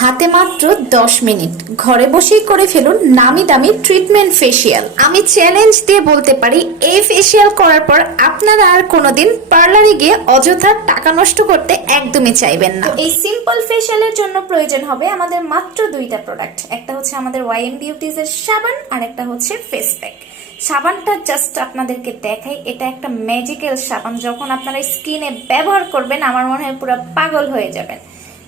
হাতে মাত্র 10 মিনিট। ঘরে বসেই করে ফেলুন নামি দামি ট্রিটমেন্ট ফেসিয়াল আমি চ্যালেঞ্জ দিয়ে বলতে পারি, এই ফেসিয়াল করার পর আপনারা আর কোনোদিন পার্লারে গিয়ে অযথা টাকা নষ্ট করতে একদমই চাইবেন না। এই সিম্পল ফেসিয়ালের জন্য প্রয়োজন হবে আমাদের মাত্র দুইটা প্রোডাক্ট একটা হচ্ছে আমাদের ওয়াইএম বিউটিজ এর সাবান, আর একটা হচ্ছে ফেস প্যাক সাবানটা জাস্ট আপনাদেরকে দেখাই, এটা একটা ম্যাজিক্যাল সাবান। যখন আপনারা স্কিনে ব্যবহার করবেন, আমার মনে হয় পুরো পাগল হয়ে যাবেন।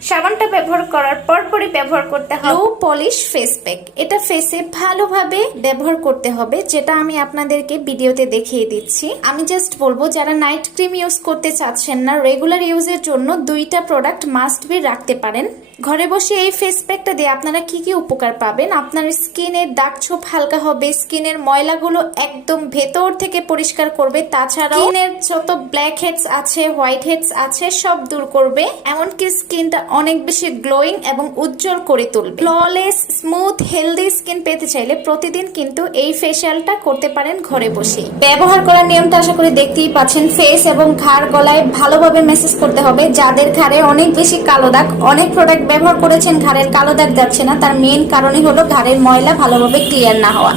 সাবানটা ব্যবহার করার পর পরপরই ব্যবহার করতে হবে লো পলিশ ফেস প্যাক এটা ফেসে ভালোভাবে ব্যবহার করতে হবে যেটা আমি আপনাদেরকে ভিডিওতে দেখিয়ে দিচ্ছি। আমি জাস্ট বলব যারা নাইট ক্রিম ইউজ করতে চাচ্ছেন না রেগুলার ইউজের জন্য দুইটা প্রোডাক্ট মাস্ট বি রাখতে পারেন। ঘরে বসে এই ফেস প্যাকটা দিয়ে আপনারা কি কি উপকার পাবেন? আপনার স্কিনের দাগ ছোপ হালকা হবে স্কিনের ময়লাগুলো একদম ভেতর থেকে পরিষ্কার করবে তাছাড়া স্কিনের যত ব্ল্যাক হেডস আছে হোয়াইট হেডস আছে সব দূর করবে। এমনকি স্কিনটা অনেক বেশি গ্লোয়িং এবং উজ্জ্বল করে তুলবে। ফ্ললেস, স্মুথ, হেলদি স্কিন পেতে চাইলে প্রতিদিন কিন্তু এই ফেসিয়ালটা করতে পারেন ঘরে বসেই ব্যবহার করার নিয়মটা আশা করি দেখতেই পাচ্ছেন। ফেস এবং ঘাড় গলায় ভালোভাবে মেসেজ করতে হবে। যাদের ঘাড়ে অনেক বেশি কালো দাগ, অনেক প্রোডাক্ট ব্যবহার করেছেন, ঘাড়ের কালো দাগ যাচ্ছে না। তার মেইন কারণই হলো ঘাড়ের ময়লা ভালোভাবে ক্লিয়ার না হওয়া।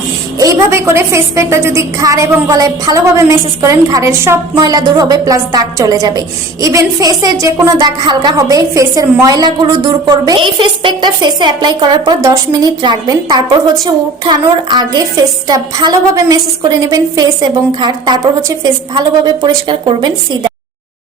এইভাবে করে ফেস প্যাকটা যদি ঘাড় এবং গলায় ভালোভাবে মেসেজ করেন, ঘাড়ের সব ময়লা দূর হবে প্লাস দাগ চলে যাবে। ইভেন ফেসের যে কোনো দাগ হালকা হবে ফেসের ময়লাগুলো দূর করবে। এই ফেস প্যাকটা ফেসে অ্যাপ্লাই করার পর 10 মিনিট রাখবেন। তারপর হচ্ছে উঠানোর আগে ফেসটা ভালোভাবে মেসেজ করে নেবেন ফেস এবং ঘাট তারপর হচ্ছে ফেস ভালোভাবে পরিষ্কার করবেন, সিধা